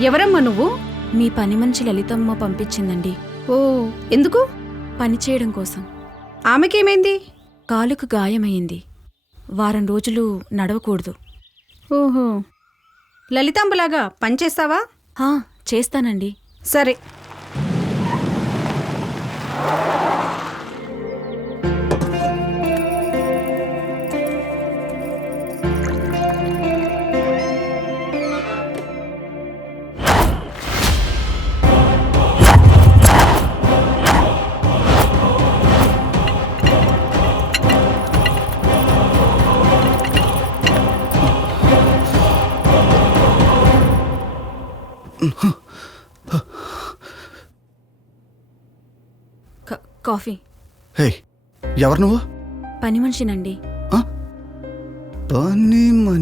ఎవరమ్మా నువ్వు? మీ పని మనిషి లలితమ్మ పంపించిందండి. ఓ, ఎందుకు? పని చేయడం కోసం. ఆమెకేమైంది? కాలుకు గాయమైంది. వారం రోజులు నడవకూడదు. ఓహో, లలితాంబలాగా పనిచేస్తావా? చేస్తానండి. సరే. కాఫీ. హే, ఎవరు నువ్వు? పని మనిషినండి. పని